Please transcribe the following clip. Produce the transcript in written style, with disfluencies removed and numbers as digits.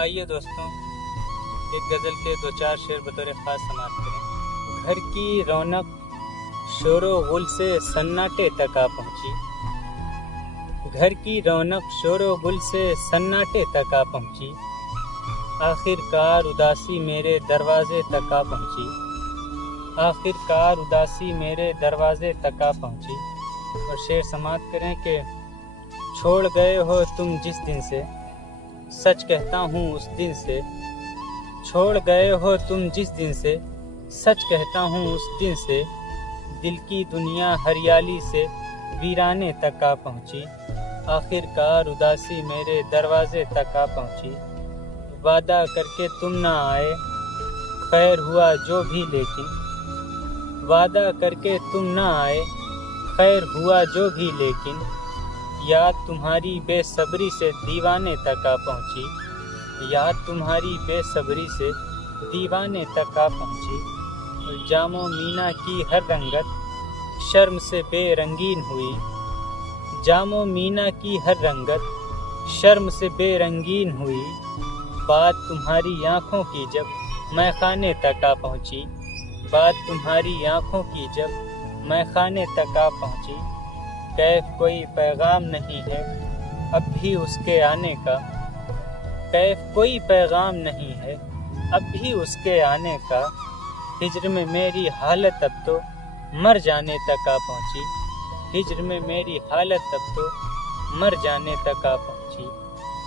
آئیے دوستوں، ایک غزل کے 2-4 شعر بطور خاص سماعت کریں۔ گھر کی رونق شور و غل سے سناٹے تک آ پہنچی، گھر کی رونق شور و غل سے سناٹے تک آ پہنچی، آخر کار اداسی میرے دروازے تک آ پہنچی، آخر کار اداسی میرے دروازے تک آ پہنچی۔ اور شعر سماعت کریں کہ چھوڑ گئے ہو تم جس دن سے، سچ کہتا ہوں اس دن سے، چھوڑ گئے ہو تم جس دن سے، سچ کہتا ہوں اس دن سے، دل کی دنیا ہریالی سے ویرانے تک آ پہنچی، آخر کار اداسی میرے دروازے تک آ پہنچی۔ وعدہ کر کے تم نہ آئے، خیر ہوا جو بھی لیکن، وعدہ کر کے تم نہ آئے، خیر ہوا جو بھی لیکن، یاد تمہاری بے صبری سے دیوانے تک آ پہنچی، یاد تمہاری بے صبری سے دیوانے تک آ پہنچی۔ جام و مینا کی ہر رنگت شرم سے بے رنگین ہوئی، جام و مینا کی ہر رنگت شرم سے بے رنگین ہوئی، بات تمہاری آنکھوں کی جب میں خانے تک آ پہنچی، بات تمہاری آنکھوں کی جب میں خانے تک آ پہنچی۔ کیف کوئی پیغام نہیں ہے اب بھی اس کے آنے کا، کیف کوئی پیغام نہیں ہے اب بھی اس کے آنے کا، ہجر میں میری حالت اب تو مر جانے تک آ پہنچی، ہجر میں میری حالت اب تو مر جانے تک آ پہنچی۔